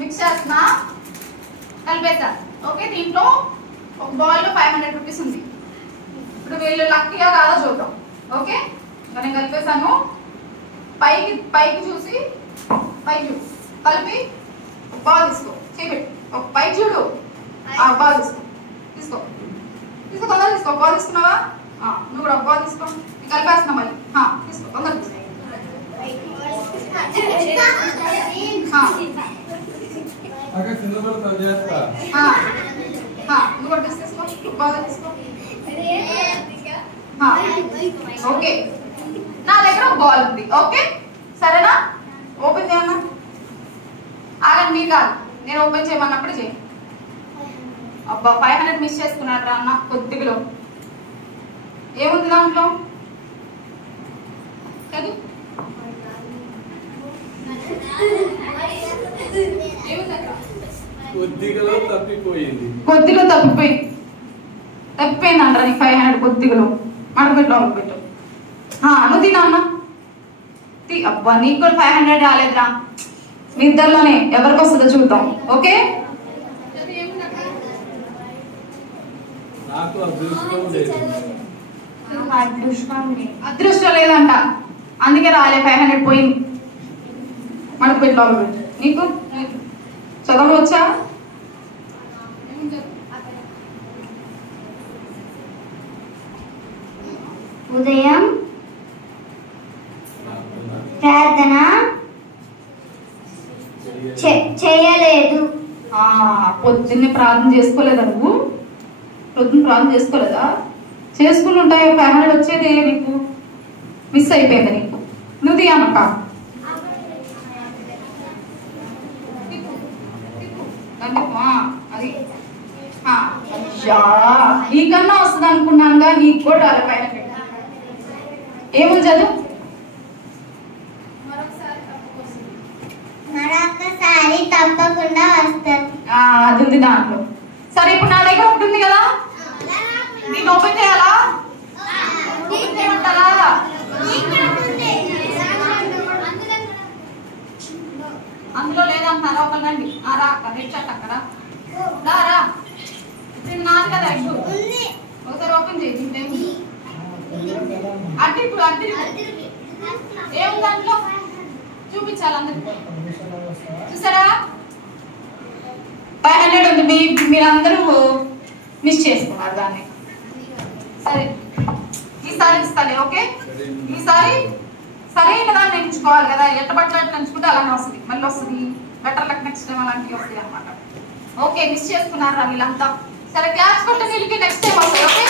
Mix చేస్తున్నా, కలిపేస్తా. Okay, దీంట్లో ఒక బాల్ లో 500 రూపీస్ ఉంది. ఇప్పుడు వీళ్ళు లక్కీగా కాదో చూద్దాం. ఓకే, నేను కలిపేసాను. పైకి చూసి పైకి చూడు, కలిపి బాల్ తీసుకో, చేపెట్టి ఒక పైకి చూడు. బాల్ తీసుకో తొందరగా తీసుకో. బాల్ తీసుకున్నావా? నువ్వు కూడా బాల్ తీసుకో. కలిపేస్తున్నా మళ్ళీ. తీసుకో, తొందరగా తీసుకో. నువ్వు కూడా తీసుకో, బాగా తీసుకో. ఓకే, నా దగ్గర ఒక బాల్ ఉంది. ఓకే సరేనా? ఓపెన్ చేయన్నా. ఆగండి, మీరు కాదు, నేను ఓపెన్ చేయమన్నప్పుడు చేయి. అబ్బా 500 మిస్ చేసుకున్నాడు రా అన్న. కొద్దిగా ఏముంది దాంట్లో? కొద్దిలో తప్పిపోయింది అంటారా నీకు 500? కొద్దిగలో మడపెట్టు, పెట్టు. నువ్వు తినా అన్న. అబ్బా నీకు కూడా 500 రాలేదురా. మీ ఇద్దరిలోనే ఎవరికి వస్తుందో చూద్దాం. ఓకే, అదృష్టం లేదంట, అందుకే రాలే. 500 పోయింది. మడపెట్టు. నీకు చదవచ్చా? ఉదయం ప్రార్థన చేయలేదు. పొద్దున్నే ప్రార్థన చేసుకోలేదా నువ్వు? పొద్దున్న ప్రార్థన చేసుకోలేదా? చేసుకుని ఉంటాయి. 500 వచ్చేది నీకు మిస్ అయిపోయింది. నీకు నువ్వు తీయమక్క. అది నీకన్నా వస్తుంది అనుకున్నానుగా, నీకు కూడా రాలే 500. ఏముంది చదువు? మరొకసారి తప్పకుండా వస్తుంది. అది ఉంది దాంట్లో. సరే, ఇప్పుడు నా దగ్గర ఒకటి ఉంది కదా, నేను ఓపెన్ చేయాలా? ఓపెన్ చేయమంటారా? అందులో లేదంటున్నారా? ఒకనండి రా అక్క, హెడ్షాట్ అక్కడ రా. ఇప్పుడు నాది కదా ఎగ్. ఒకసారి ఓపెన్ చేయి. అంటే ఇప్పుడు అంటే ఏముంది దాంట్లో చూపించాలి అందరికి. చూసారా? 500 ఉంది. మీరందరూ మిస్ చేసుకున్నారు దాన్ని. సరే, ఈసారి ఇస్తాలే. ఓకే, ఈసారి సరైన దాన్ని ఎంచుకోవాలి కదా. ఎట్టబట్ల ఎంచుకుంటే అలానే వస్తుంది, మళ్ళీ వస్తుంది. బెటర్ లక్ నెక్స్ట్ టైం అలాంటివి వస్తాయి అనమాట. ఓకే, మిస్ చేసుకున్నారా వీళ్ళంతా? సరే, క్లాస్ కొట్టే వీళ్ళకి నెక్స్ట్ టైం వస్తాయి. ఓకే.